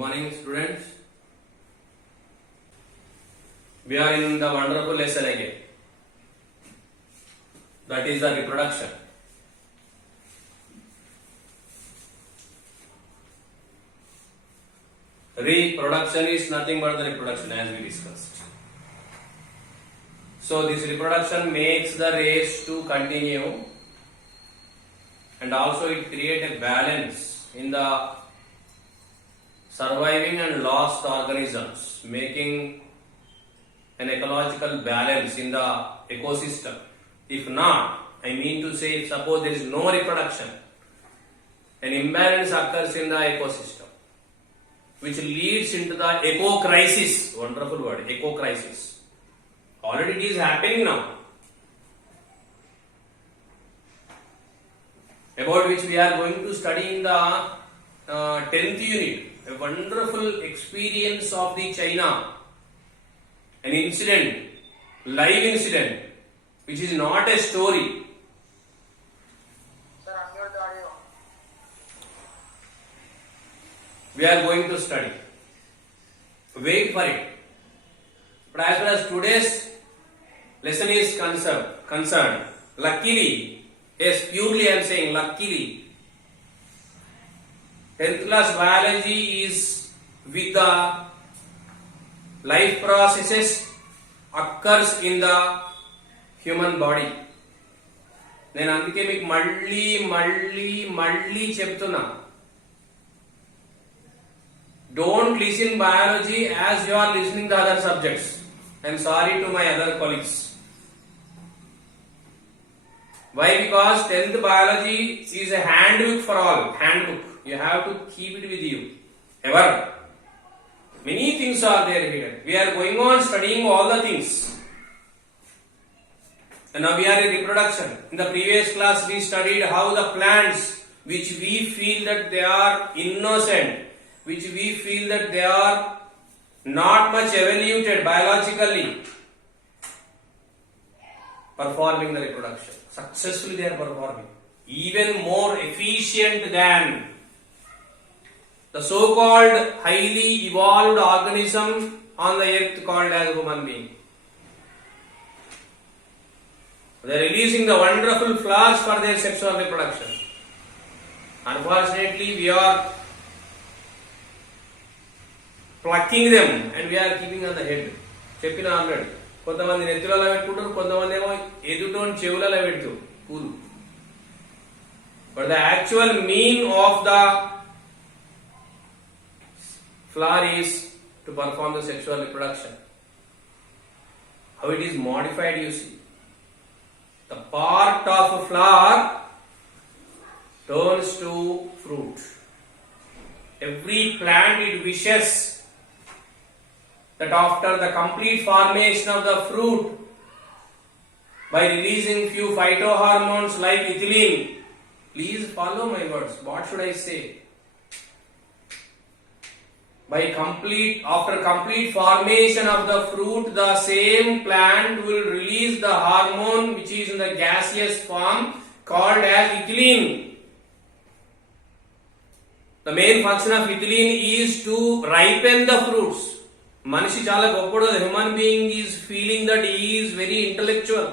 morning, students. We are in the wonderful lesson again. That is the reproduction. Reproduction is nothing but the reproduction, as we discussed. So this reproduction makes the race to continue, and also it creates a balance in the surviving and lost organisms, making an ecological balance in the ecosystem. If not, I mean to say, suppose there is no reproduction, an imbalance occurs in the ecosystem, which leads into the eco-crisis. Wonderful word, eco-crisis. Already it is happening now, about which we are going to study in the 10th unit. A wonderful experience of the China, an incident, live incident, which is not a story. Sir, unmute the audio. We are going to study. Wait for it. But as far as today's lesson is concerned, luckily, yes, purely I am saying luckily, 10th class biology is with the life processes occurs in the human body. నేను అందుకే మీకు మళ్ళీ చెప్తున్నా, don't listen biology as you are listening the other subjects. I am sorry to my other colleagues. Why? Because 10th biology is a handbook for all. Handbook. You have to keep it with you. Ever. Many things are there here. We are going on studying all the things. And now we are in reproduction. In the previous class we studied how the plants, which we feel that they are innocent, which we feel that they are not much evoluted biologically, performing the reproduction. Successfully they are performing. Even more efficient than the so-called highly evolved organism on the earth called as human being. They are releasing the wonderful flowers for their sexual reproduction. Unfortunately, we are plucking them and we are keeping on the head. చెప్పిన already కొంతమంది నెత్తులలో పెట్టుకుంటారు, కొంతమంది ఏమో ఎదుటోని చెవులలో పెడుతూ పూలు. But the actual mean of the flower is to perform the sexual reproduction. How it is modified, you see. The part of a flower turns to fruit. Every plant, it wishes that after the complete formation of the fruit, by releasing few phytohormones like ethylene, please follow my words, what should I say? After complete formation of the fruit, the same plant will release the hormone which is in the gaseous form called as ethylene. The main function of ethylene is to ripen the fruits. Manishi chala goppodu, the human being is feeling that he is very intellectual.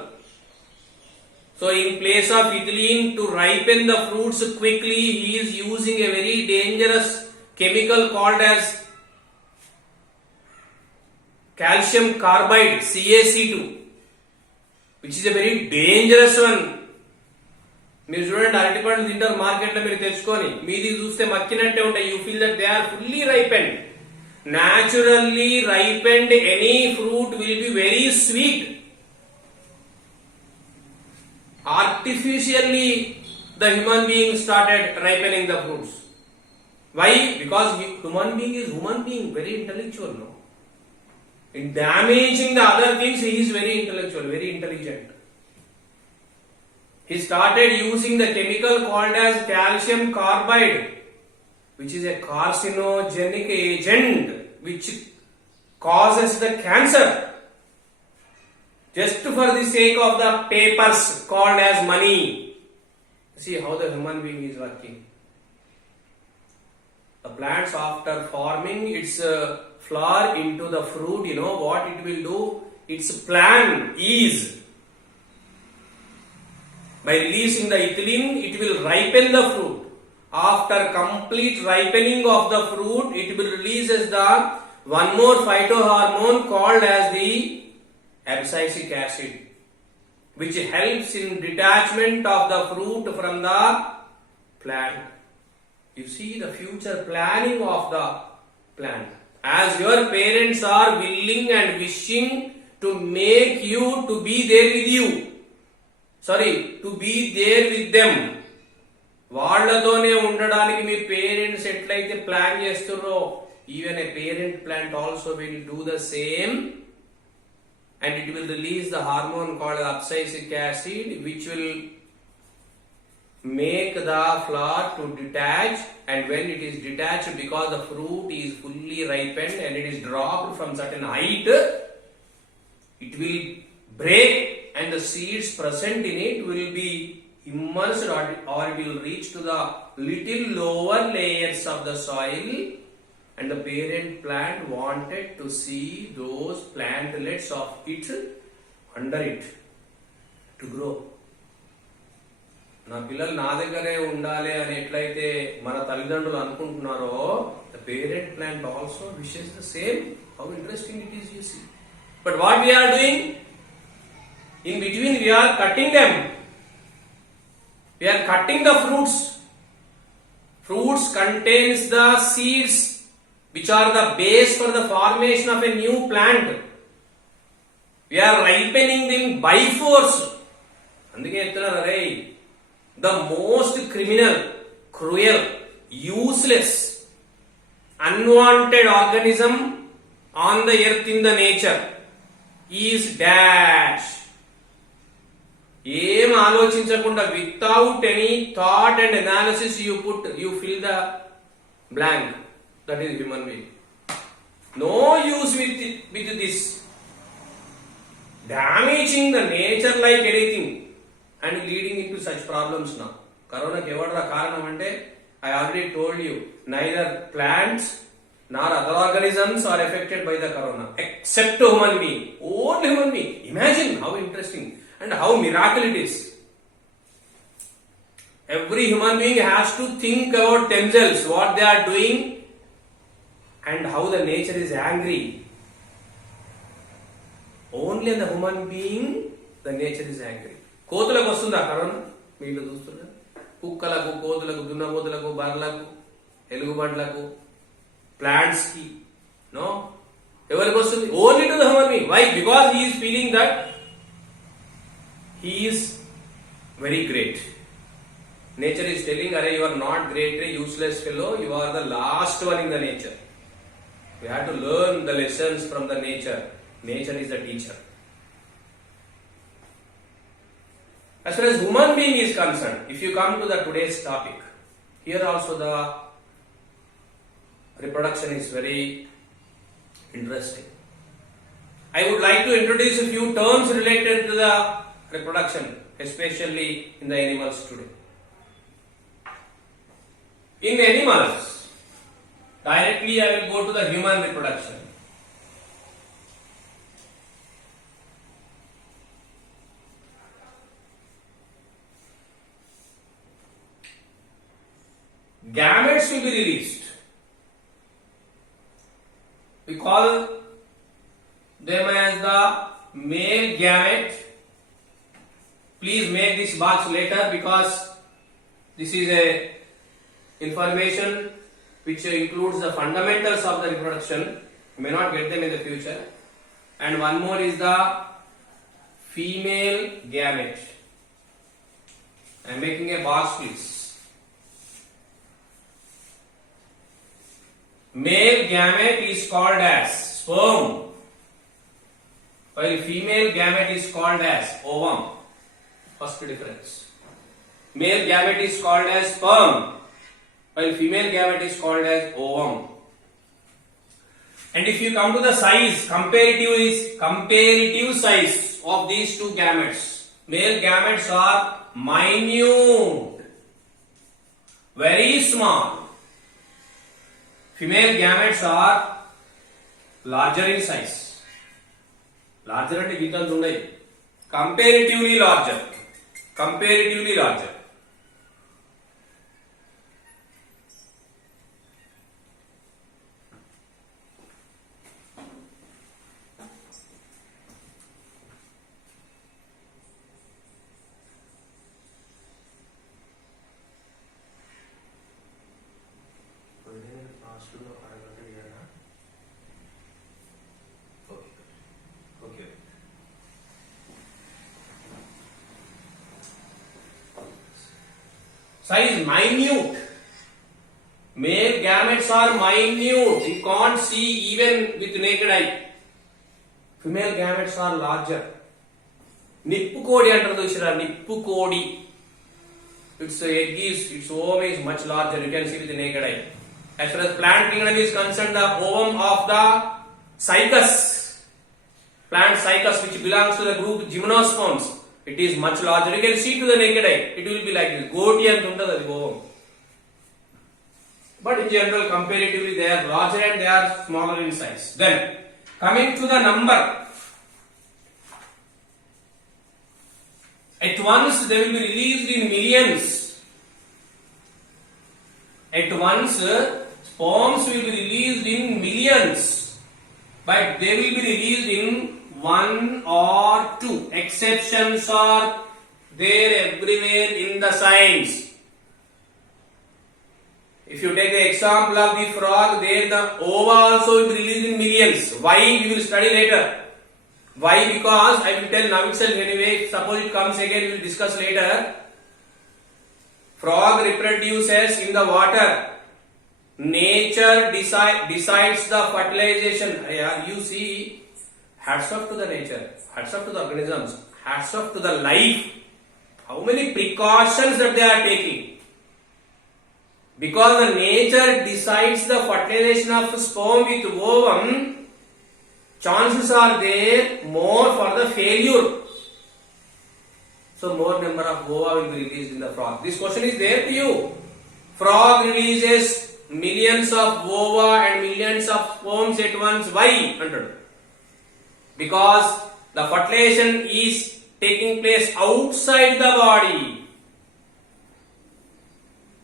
So in place of ethylene to ripen the fruits quickly, he is using a very dangerous chemical called as calcium carbide, CaC2, which is a very dangerous one. మీరు చూడండి, అరటిపండ్లు తింటారు మార్కెట్లో, మీరు తెచ్చుకొని మీది చూస్తే మక్కినట్టే ఉంటాయి. You feel that they are fully ripened. Naturally ripened any fruit will be very sweet. Artificially the human being started ripening the fruits. Why? Because human being is very intellectual, no? In damaging the other things, he is very intellectual, very intelligent. He started using the chemical called as calcium carbide, which is a carcinogenic agent which causes the cancer, just for the sake of the papers called as money. See how the human being is working. The plants, after forming its flower into the fruit, you know what it will do? Its plan is, by releasing the ethylene, it will ripen the fruit. After complete ripening of the fruit, it will releases the one more phytohormone called as the abscisic acid, which helps in detachment of the fruit from the plant. You see the future planning of the plant. As your parents are willing and wishing to make you to be there with you. Sorry, to be there with them. వాళ్ళతోనే ఉండడానికి మీ parents ఎట్లయితే plan చేస్తున్నారో, even a parent plant also will do the same, and it will release the hormone called abscisic acid, which will make the flower to detach, and when it is detached, because the fruit is fully ripened and it is dropped from certain height, it will break and the seeds present in it will be immersed or it will reach to the little lower layers of the soil, and the parent plant wanted to see those plantlets of it under it to grow. నా పిల్లలు నా దగ్గరే ఉండాలి అని ఎట్లయితే మన తల్లిదండ్రులు అనుకుంటున్నారో, the parent plant also wishes the same. How interesting it is, you see. But what we are doing? In between we are cutting them. We are cutting the fruits. Fruits contains the seeds which are the base for the formation of a new plant. We are ripening them by force. అందుకే చెప్తున్నారు, రే, the most criminal, cruel, useless, unwanted organism on the earth in the nature is dash. ఏం ఆలోచించకుండా, without any thought and analysis you fill the blank. That is human being. No use with this. Damaging the nature like anything and leading into such problems now. Corona ki evadra karanam ante, I already told you, neither plants nor other organisms are affected by the corona except human being. Only human being. Imagine how interesting and how miracle it is. Every human being has to think about themselves, what they are doing, and how the nature is angry. Only in the human being the nature is angry. కోతులకు వస్తుందా corona? మీరు చూస్తున్నారు. కుక్కలకు, కోతులకు, దున్నపోతులకు, బర్లకు, ఎలుగుబంట్లకు, plants కి, no, ఎవరికి వస్తుంది? Only to the human being. Why? Because he is feeling that he is very great. Nature is telling, array, you are not great, useless fellow, you are the last one in the nature. We have to learn the lessons from the nature. Nature is the teacher. As far as human being is concerned, if you come to the today's topic, here also the reproduction is very interesting. I would like to introduce a few terms related to the reproduction, especially in the animals today. In animals, directly I will go to the human reproduction. Gametes will be released. We call them as the male gamete. Please make this box later because this is a information which includes the fundamentals of the reproduction. You may not get them in the future. And one more is the female gamete. I am making a box, please. Male gamete is called as sperm, while female gamete is called as ovum. First difference. Male gamete is called as sperm, while female gamete is called as ovum. And if you come to the size, comparative size of these two gametes, male gametes are minute, very small. Female gametes are larger in size. Larger అంటే గీతాలు ఉన్నాయి. Comparatively larger. Comparatively larger. Size minute. Male gametes are minute. You can't see even with naked eye. Female gametes are larger. Nippu kodi antaru chusira, nippu kodi. Its egg is, its ovum is much larger. You can see with the naked eye. As far as plant kingdom is concerned, the ovum of the cycas, plant cycas, which belongs to the group Gymnosperms, it is much larger. You can see to the naked eye. It will be like this. Goti and untadu adi ovum. But in general, comparatively, they are larger and they are smaller in size. Then, coming to the number, at once they will be released in millions. At once, sperms will be released in millions, but they will be released in one or two. Exceptions are there everywhere in the science. If you take the example of the frog, there the ova also will be released in millions. Why? We will study later. Why? Because I will tell now itself anyway. Suppose it comes again, we will discuss later. Frog reproduces in the water. Nature decides the fertilization. You see, hats off to the nature, hats off to the organisms, hats off to the life. How many precautions that they are taking? Because the nature decides the fertilization of sperm with ovum, chances are there more for the failure. So more number of ova will be released in the frog. This question is there to you. Frog releases millions of ova and millions of sperms at once. Why? Because the fertilization is taking place outside the body.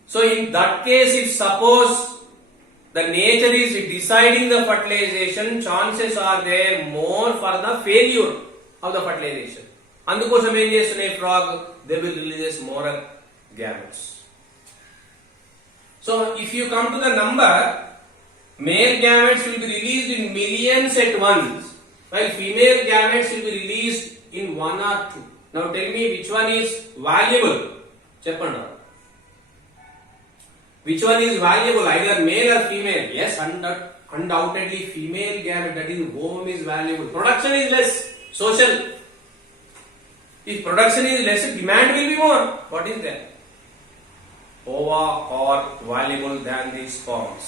So in that case, if suppose the nature is deciding the fertilization, chances are there more for the failure of the fertilization. అందుకోసం ఏం చేస్తున్నాయి frog? They will release more gametes. So if you come to the number, male gametes will be released in millions at once, while female gametes will be released in one or two. Now tell me which one is valuable. Cheppandi. Which one is valuable, either male or female? Yes, undoubtedly female gamete, that is ovum, is valuable. Production is less, social. If production is less, demand will be more. What is that? Ova are valuable than the sperms.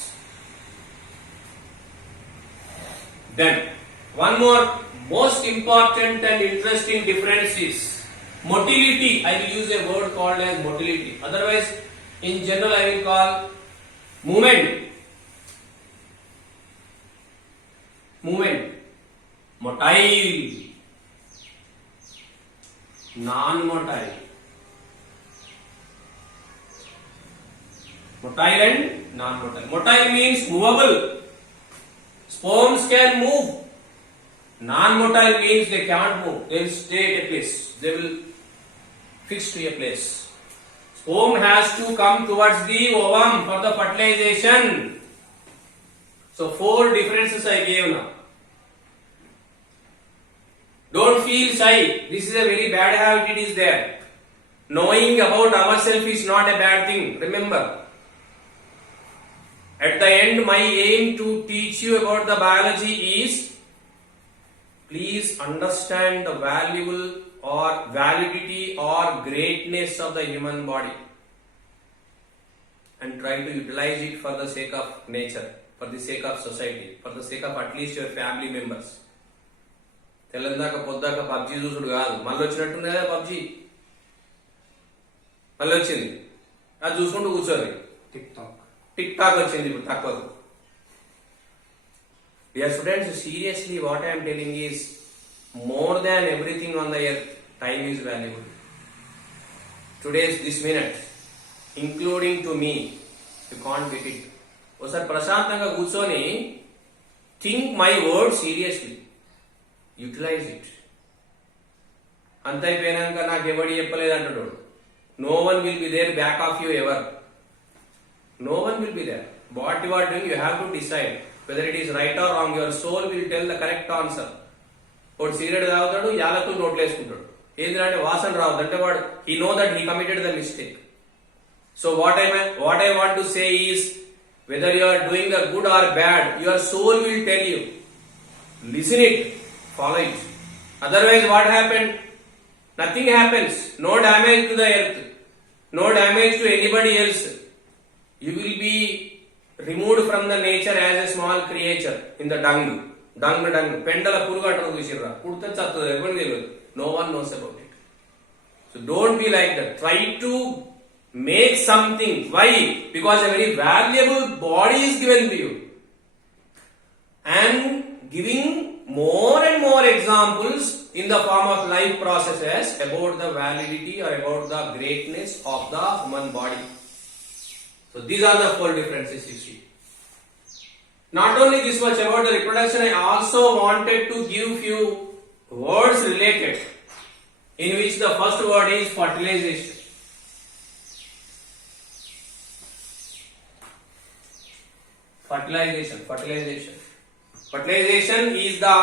Then, one more most important and interesting difference is motility. I will use a word called as motility. Otherwise, in general, I will call movement. Movement. Motile. Non-motile. Motile and non-motile. Motile means movable. Sperms can move. Non-motile means they can't move. They will stay at a place. They will fix to a place. Sperm has to come towards the ovum for the fertilization. So 4 differences I gave now. Don't feel shy. This is a very bad habit, it is there. Knowing about ourselves is not a bad thing. Remember, at the end, my aim to teach you about the biology is, please understand the valuable or validity or greatness of the human body and try to utilize it for the sake of nature, for the sake of society, for the sake of at least your family members. తెల్లందాక పొద్దాక PUBG చూసుడు కాదు, మళ్ళీ వచ్చినట్టుంది కదా PUBG, మళ్ళీ వచ్చింది, అది చూసుకుంటూ కూర్చోరు. టిక్ టాక్ వచ్చింది ఇప్పుడు తక్కువ. Dear students, seriously what I am telling is, more than everything on the earth, time is valuable. Today's this minute, including to me, you can't beat it. ఒకసారి ప్రశాంతంగా కూర్చొని think my word seriously, utilize it. అంత అయిపోయినాక నాకు ఎవడు చెప్పలేదు అంటాడు. No one will be there back of you ever. No one will be there. What you are doing, you have to decide whether it is right or wrong. Your soul will tell the correct answer. వాడు cigarette తాగుతాడు, యాలకులు నోట్లు వేసుకుంటాడు. ఏంటంటే వాసన రావద్దు అంటే వాడు he know that he committed the mistake. So what I want to say is, whether you are doing the good or bad, your soul will tell you. Listen it, follow it. Otherwise what happened? Nothing happens. No damage to the earth, no damage to anybody else. You will be removed from the nature as a small creature in the dung. Pendala purugata chusirra pudta chattadu evanu teliyadu. No one knows about it. So don't be like that. Try to make something. Why? Because a very valuable body is given to you. And giving more and more examples in the form of life processes about the validity or about the greatness of the human body. So these are the four differences you see. Not only this much about the reproduction, I also wanted to give few words related, in which the first word is fertilization. Fertilization is the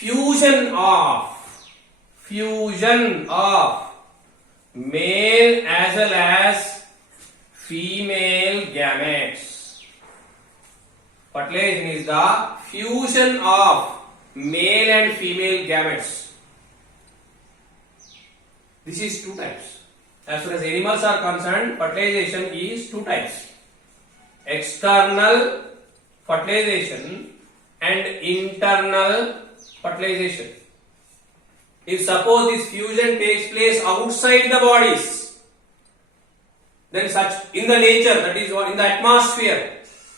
fusion of male as well as female gametes. Fertilization is the fusion of male and female gametes. This is two types. As far as animals are concerned, fertilization is two types: external fertilization and internal fertilization. If suppose this fusion takes place outside the bodies, then such in the nature, that is in the atmosphere.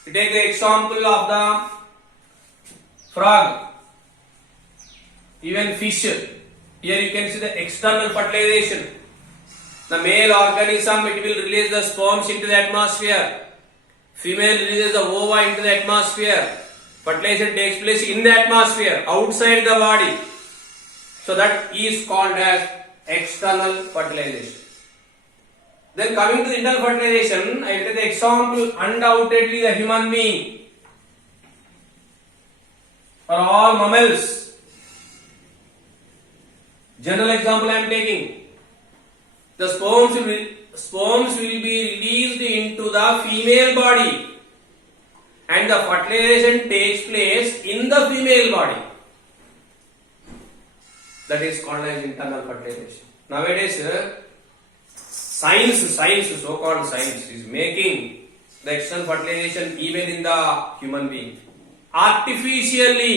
You take the example of the frog, even fish. Here you can see the external fertilization. The male organism, it will release the sperms into the atmosphere. Female releases the ova into the atmosphere. Fertilization takes place in the atmosphere, outside the body. So that is called as external fertilization. Then coming to the internal fertilization, I will take the example, undoubtedly the human being. For all mammals, general example I am taking. The sperms will be released into the female body, and the fertilization takes place in the female body. That is called as internal fertilization. Nowadays, science, so-called science, is making the external fertilization even in the human being. Artificially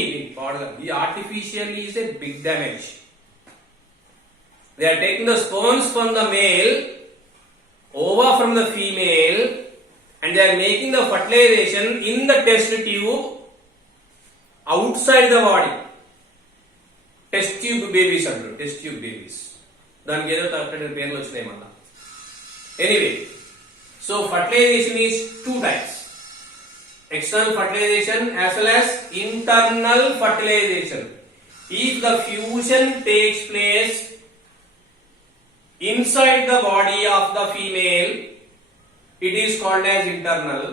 is a big damage. They are taking the sperms from the male, ova from the female, and they are making the fertilization in the test tube outside the body. Test tube babies under test tube babies. దానికి ఏదో తప్పని పేర్లు వచ్చినాయి మళ్ళా. Anyway, so fertilization is two types: external fertilization as well as internal fertilization. If the fusion takes place inside the body of the female, it is called as internal.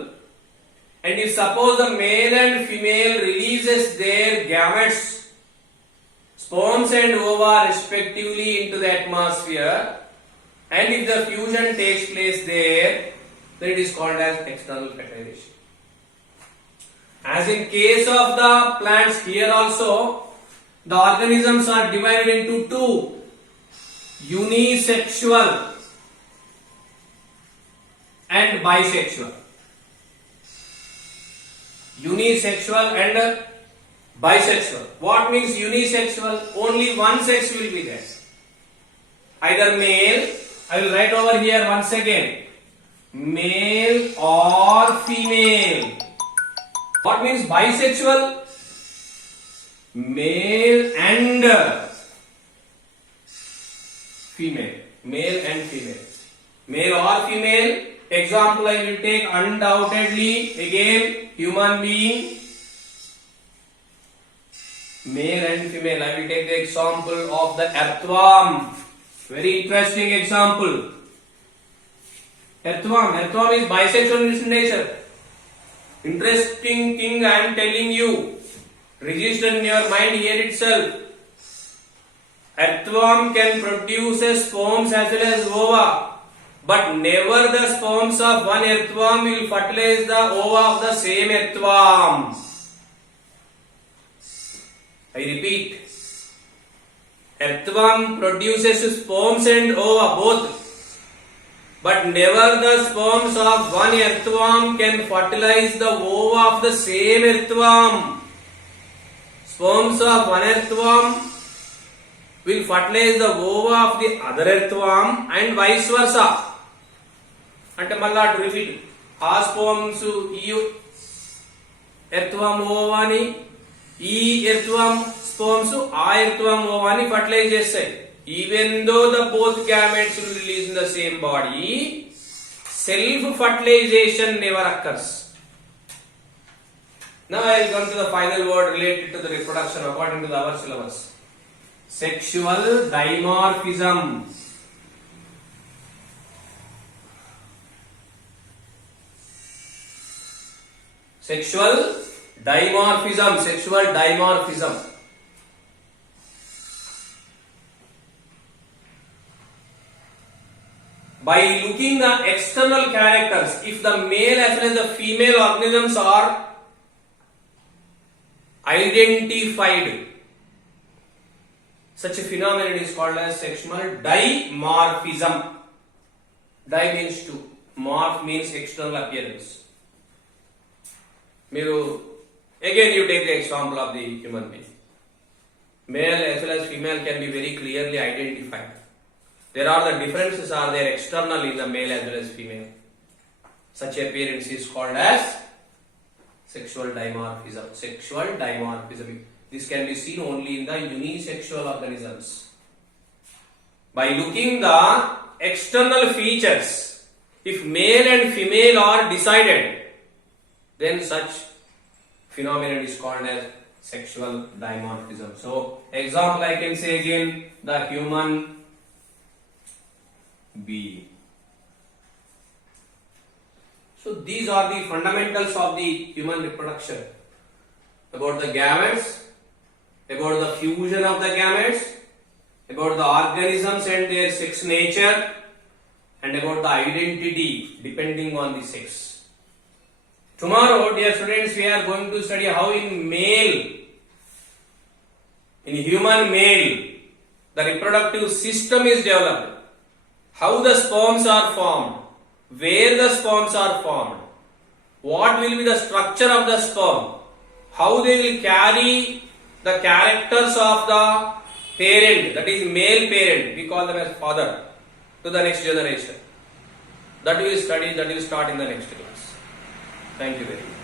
And if suppose the male and female releases their gametes, sperms and ova respectively, into the atmosphere, and if the fusion takes place there, then it is called as external fertilization. As in case of the plants, here also the organisms are divided into two: unisexual and bisexual. Unisexual and bisexual. What means unisexual? Only one sex will be there. Either male, I will write over here once again, male or female. What means bisexual? Male and female. Male and female. Male or female. Example I will take undoubtedly. Again, human being. Male and female. I will take the example of the earthworm. Very interesting example. Earthworm. Earthworm is bisexual in its nature. Interesting thing I am telling you. Register in your mind here itself. Earthworm can produce sperms as well as ova. But never the sperms of one earthworm will fertilize the ova of the same earthworm. I repeat. Earthworm produces sperms and ova both. But never the sperms of one earthworm can fertilize the ova of the same earthworm. Sperms of one earthworm will fertilize the ova of the other earthworm and vice versa. అంటే మళ్ళా to repeat. ఆ sperms ఈ ఎర్త్వామ్ ఓవాని ఈ ఎర్త్వామ్ sperms ఆ ఎర్త్వామ్ ఓవాని fertilise చేస్తాయి. Even though the both gametes will release in the same body, self-fertilization never occurs. Now I will come to the final word related to the reproduction according to our syllabus. Sexual dimorphism. Sexual dimorphism. Sexual dimorphism. By looking the external characters, if the male as well as the female organisms are identified, such a phenomenon is called as sexual dimorphism. Di means two, morph means external appearance. Again you take the example of the human being. Male as well as female can be very clearly identified. There are the differences are there external in the male as well as female. Such appearance is called as sexual dimorphism. Sexual dimorphism. This can be seen only in the unisexual organisms. By looking the external features, if male and female are decided, then such phenomenon is called as sexual dimorphism. So, example I can say again, the human being. So these are the fundamentals of the human reproduction. About the gametes, about the fusion of the gametes, about the organisms and their sex nature, and about the identity depending on the sex. Tomorrow, dear students, we are going to study how in human male, the reproductive system is developed. How the sperms are formed, where the sperms are formed, what will be the structure of the sperm, how they will carry the characters of the parent, that is male parent, we call them as father, to the next generation. That we will study, that will start in the next class. Thank you very much.